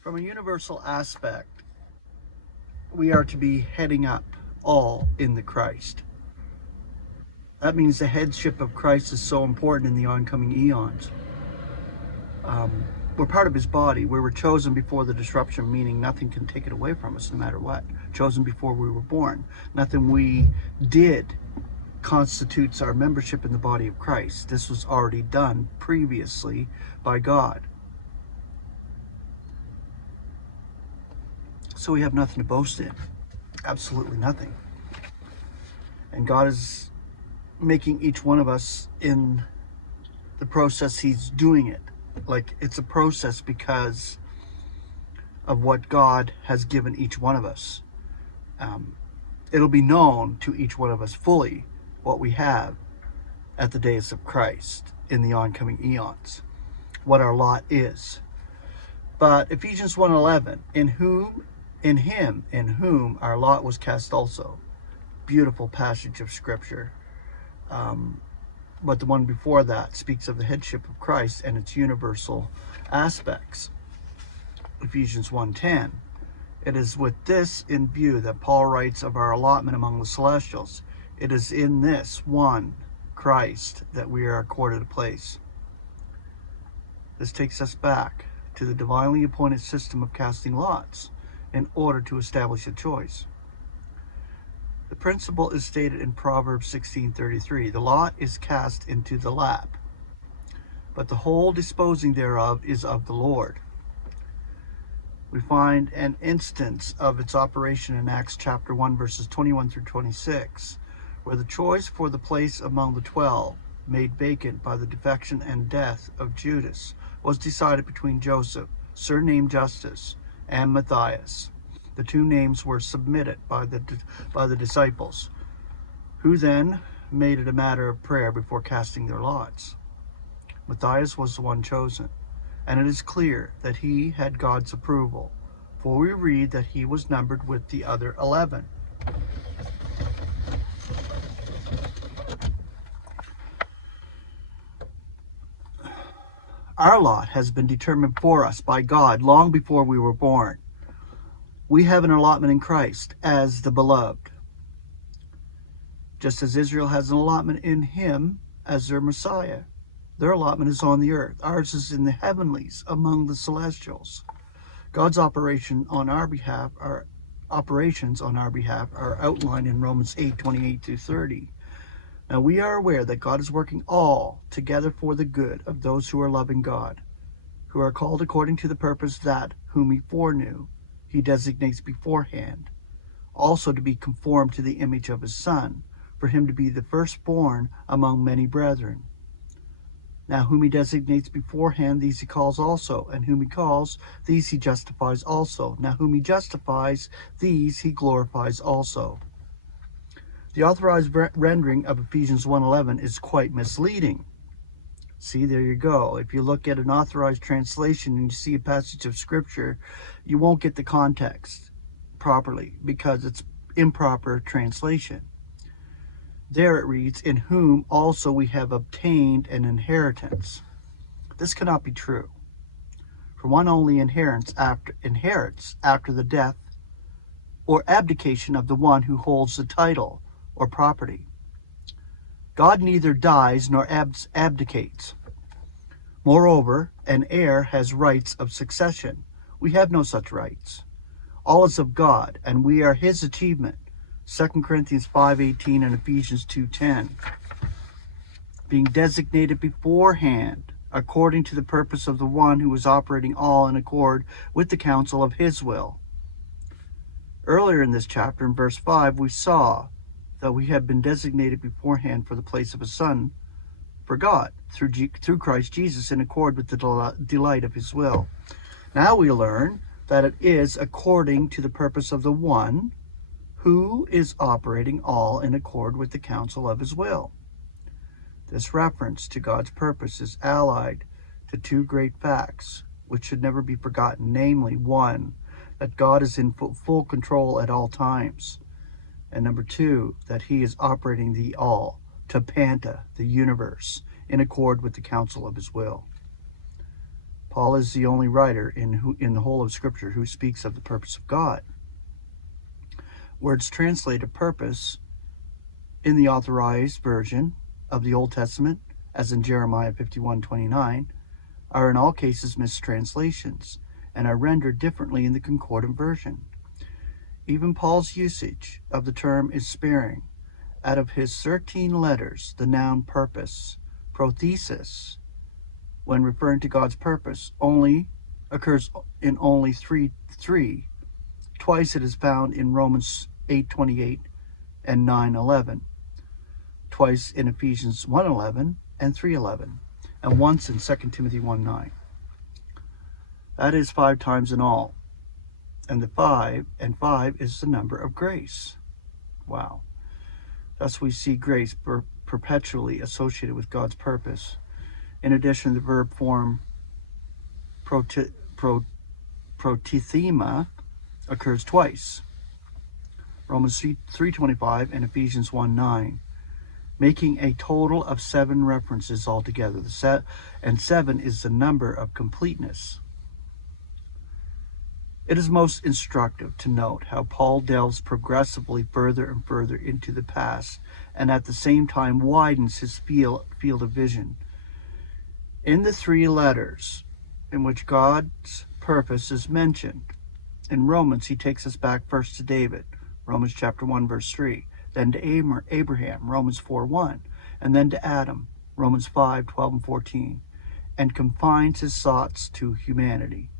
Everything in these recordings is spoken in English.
From a universal aspect, we are to be heading up all in the Christ. That means the headship of Christ is so important in the oncoming eons. We're part of his body. We were chosen before the disruption, meaning nothing can take it away from us no matter what. Chosen before we were born. Nothing we did constitutes our membership in the body of Christ. This was already done previously by God. So we have nothing to boast in. Absolutely nothing. And God is making each one of us in the process he's doing it. Like, it's a process because of what God has given each one of us. It'll be known to each one of us fully what we have at the days of Christ in the oncoming eons, what our lot is. But Ephesians 1:11, in whom our lot was cast also. Beautiful passage of scripture. But the one before that speaks of the headship of Christ and its universal aspects. Ephesians 1:10. It is with this in view that Paul writes of our allotment among the celestials. It is in this one, Christ, that we are accorded a place. This takes us back to the divinely appointed system of casting lots in order to establish a choice. The principle is stated in Proverbs 16:33. The lot is cast into the lap, but the whole disposing thereof is of the Lord. We find an instance of its operation in Acts chapter 1, verses 21 through 26, where the choice for the place among the 12, made vacant by the defection and death of Judas, was decided between Joseph, surnamed Justus, and Matthias. The two names were submitted by the disciples, who then made it a matter of prayer before casting their lots. Matthias was the one chosen, and it is clear that he had God's approval, for we read that he was numbered with the other 11. Our lot has been determined for us by God long before we were born. We have an allotment in Christ as the beloved, just as Israel has an allotment in him as their Messiah. Their allotment is on the earth. Ours is in the heavenlies, among the celestials. God's operations on our behalf are outlined in Romans 8:28-30. Now we are aware that God is working all together for the good of those who are loving God, who are called according to the purpose that whom he foreknew, he designates beforehand, also to be conformed to the image of his Son, for him to be the firstborn among many brethren. Now whom he designates beforehand, these he calls also, and whom he calls, these he justifies also. Now whom he justifies, these he glorifies also. The authorized rendering of Ephesians 1:11 is quite misleading. See, there you go. If you look at an authorized translation and you see a passage of scripture, you won't get the context properly because it's improper translation. There it reads, in whom also we have obtained an inheritance. This cannot be true. For one only inherits after the death or abdication of the one who holds the title or property. God neither dies nor abdicates. Moreover, an heir has rights of succession. We have no such rights. All is of God, and we are his achievement. 2 Corinthians 5:18 and Ephesians 2:10. Being designated beforehand, according to the purpose of the one who is operating all in accord with the counsel of his will. Earlier in this chapter, in verse 5, we saw that we have been designated beforehand for the place of a son for God through Christ Jesus in accord with the delight of his will. Now we learn that it is according to the purpose of the one who is operating all in accord with the counsel of his will. This reference to God's purpose is allied to two great facts which should never be forgotten, namely, one, that God is in full control at all times, and number two, that he is operating the all, Tapanta, the universe, in accord with the counsel of his will. Paul is the only writer in the whole of Scripture who speaks of the purpose of God. Words translated purpose in the authorized version of the Old Testament, as in Jeremiah 51:29, are in all cases mistranslations and are rendered differently in the concordant version. Even Paul's usage of the term is sparing. Out of his 13 letters, the noun purpose, prothesis, when referring to God's purpose, only occurs in only three. Twice it is found in Romans 8:28 and 9:11. Twice in Ephesians 1:11 and 3:11, and once in 2 Timothy 1:9. That is 5 times in all. And the 5 is the number of grace. Wow. Thus we see grace perpetually associated with God's purpose. In addition, the verb form protithema occurs twice. Romans 3:25 and Ephesians 1:9, making a total of 7 references altogether. And 7 is the number of completeness. It is most instructive to note how Paul delves progressively further and further into the past, and at the same time widens his field of vision. In the 3 letters in which God's purpose is mentioned, in Romans he takes us back first to David, Romans chapter 1 verse 3, then to Abraham, Romans 4:1, and then to Adam, Romans 5:12 and 14, and confines his thoughts to humanity.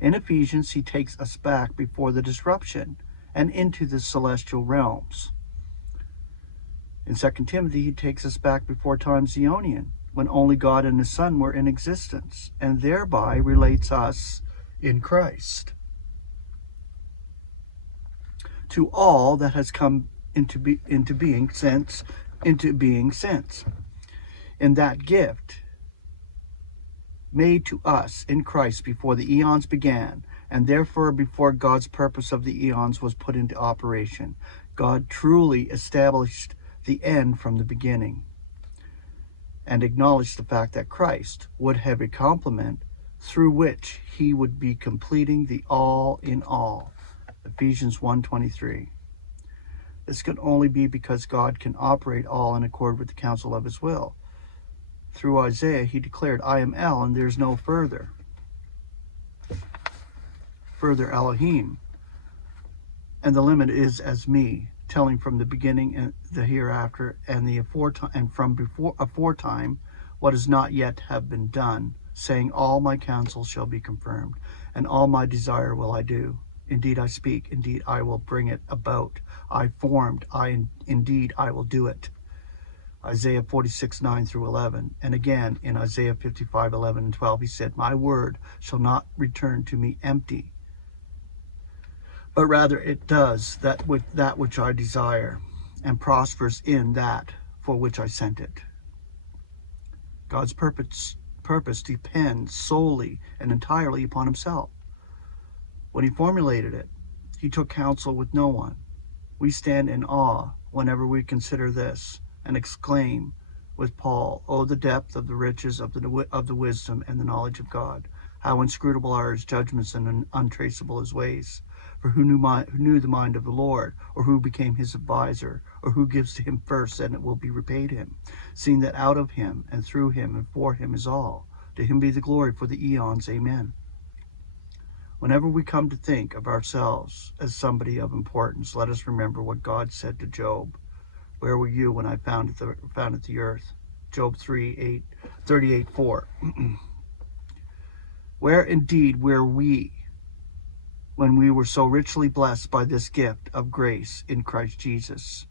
In Ephesians, he takes us back before the disruption and into the celestial realms. In 2 Timothy, he takes us back before times Eonian, when only God and his Son were in existence, and thereby relates us in Christ to all that has come into being since. In that gift made to us in Christ before the eons began, and therefore before God's purpose of the eons was put into operation, God truly established the end from the beginning, and acknowledged the fact that Christ would have a complement through which he would be completing the all in all. Ephesians 1:23. This can only be because God can operate all in accord with the counsel of his will. Through Isaiah, he declared, I am El, and there's no further Elohim, and the limit is as me, telling from the beginning and the hereafter and the aforetime, and from before aforetime what is not yet have been done, saying, all my counsel shall be confirmed, and all my desire will I do. Indeed I speak, indeed I will bring it about. I formed, indeed I will do it. Isaiah 46:9 through 11. And again in Isaiah 55:11 and 12, he said, my word shall not return to me empty, but rather it does that which I desire, and prospers in that for which I sent it. God's purpose depends solely and entirely upon himself. When he formulated it, he took counsel with no one. We stand in awe whenever we consider this, and exclaim with Paul, oh, the depth of the riches of the wisdom and the knowledge of God. How inscrutable are his judgments and untraceable his ways. For who knew the mind of the Lord, or who became his advisor, or who gives to him first, and it will be repaid him, seeing that out of him and through him and for him is all. To him be the glory for the eons. Amen. Whenever we come to think of ourselves as somebody of importance, let us remember what God said to Job. Where were you when I founded the earth? Job 38:4. Where indeed were we when we were so richly blessed by this gift of grace in Christ Jesus?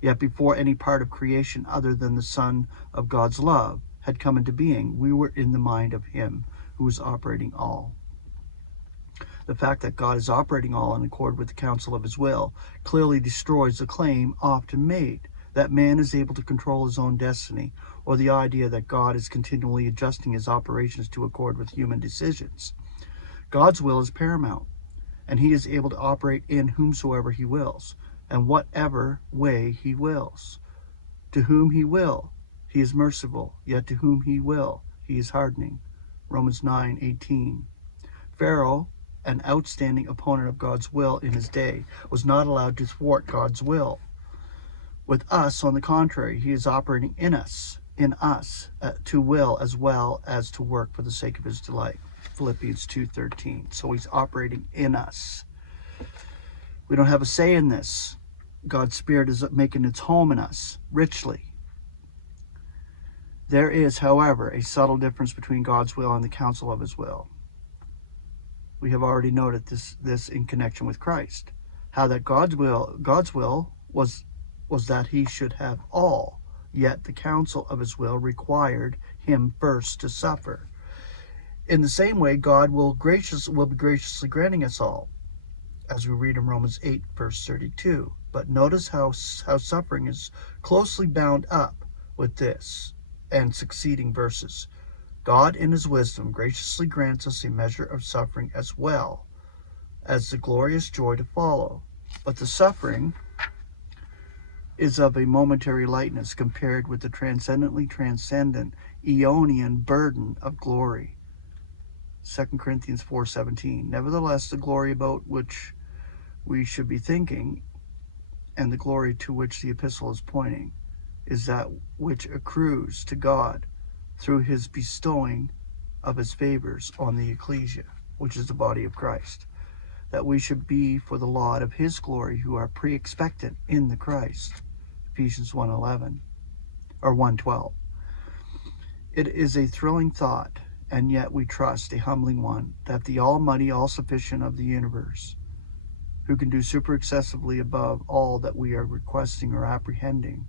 Yet before any part of creation other than the Son of God's love had come into being, we were in the mind of him who is operating all. The fact that God is operating all in accord with the counsel of his will clearly destroys the claim often made that man is able to control his own destiny, or the idea that God is continually adjusting his operations to accord with human decisions. God's will is paramount, and he is able to operate in whomsoever he wills, and whatever way he wills. To whom he will, he is merciful, yet to whom he will, he is hardening. Romans 9:18. Pharaoh, an outstanding opponent of God's will in his day, was not allowed to thwart God's will. With us, on the contrary, he is operating in us, to will as well as to work for the sake of his delight. Philippians 2:13. So he's operating in us. We don't have a say in this. God's Spirit is making its home in us richly. There is, however, a subtle difference between God's will and the counsel of his will. We have already noted this in connection with Christ. How that God's will was that he should have all, yet the counsel of his will required him first to suffer. In the same way, God will be graciously granting us all, as we read in Romans 8, verse 32. But notice how suffering is closely bound up with this and succeeding verses. God, in his wisdom, graciously grants us a measure of suffering as well as the glorious joy to follow. But the suffering is of a momentary lightness compared with the transcendent Eonian burden of glory. 2 Corinthians 4:17. Nevertheless, the glory about which we should be thinking, and the glory to which the epistle is pointing, is that which accrues to God through his bestowing of his favors on the ecclesia, which is the body of Christ, that we should be for the laud of his glory who are pre-expectant in the Christ. Ephesians 1:11 or 1:12. It is a thrilling thought, and yet we trust a humbling one, that the almighty, all-sufficient of the universe, who can do super excessively above all that we are requesting or apprehending,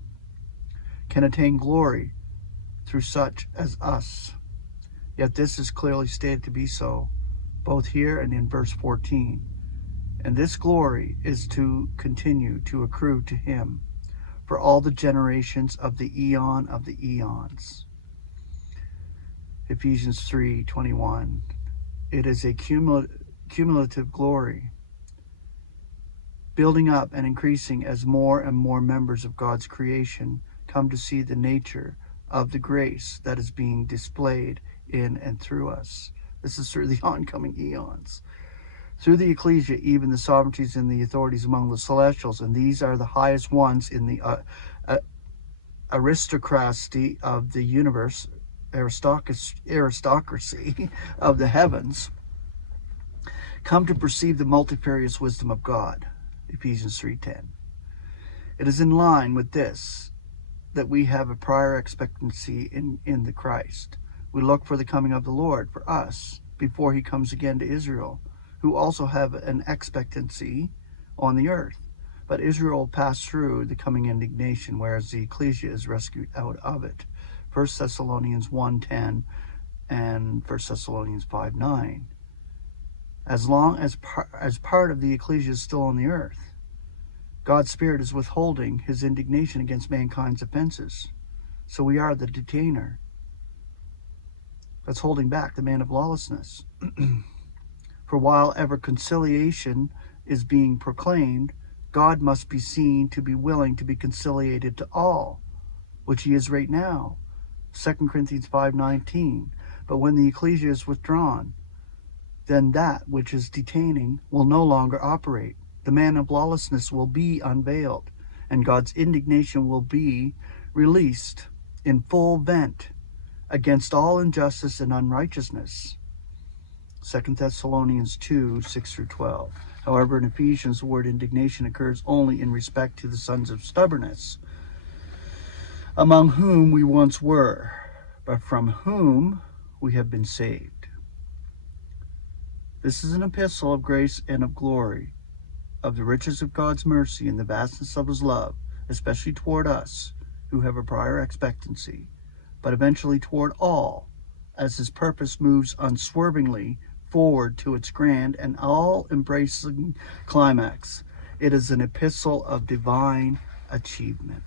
can attain glory through such as us. Yet this is clearly stated to be so, both here and in verse 14. And this glory is to continue to accrue to him for all the generations of the eon of the eons. Ephesians 3:21. It is a cumulative glory, building up and increasing as more and more members of God's creation come to see the nature of the grace that is being displayed in and through us. This is through the oncoming eons. Through the ecclesia, even the sovereignties and the authorities among the celestials, and these are the highest ones in the aristocracy of the universe, aristocracy of the heavens, come to perceive the multifarious wisdom of God. Ephesians 3:10. It is in line with this that we have a prior expectancy in the Christ. We look for the coming of the Lord for us before he comes again to Israel, who also have an expectancy on the earth. But Israel will pass through the coming indignation, whereas the ecclesia is rescued out of it. 1 Thessalonians 1:10 and 1 Thessalonians 5:9. As long as part of the ecclesia is still on the earth, God's Spirit is withholding his indignation against mankind's offenses. So we are the detainer that's holding back the man of lawlessness. For while ever conciliation is being proclaimed, God must be seen to be willing to be conciliated to all, which he is right now. 2 Corinthians 5:19. But when the ecclesia is withdrawn, then that which is detaining will no longer operate. The man of lawlessness will be unveiled, and God's indignation will be released in full vent against all injustice and unrighteousness. 2 Thessalonians 2:6-12. However, in Ephesians, the word indignation occurs only in respect to the sons of stubbornness, among whom we once were, but from whom we have been saved. This is an epistle of grace and of glory, of the riches of God's mercy and the vastness of his love, especially toward us who have a prior expectancy, but eventually toward all, as his purpose moves unswervingly forward to its grand and all-embracing climax. It is an epistle of divine achievement.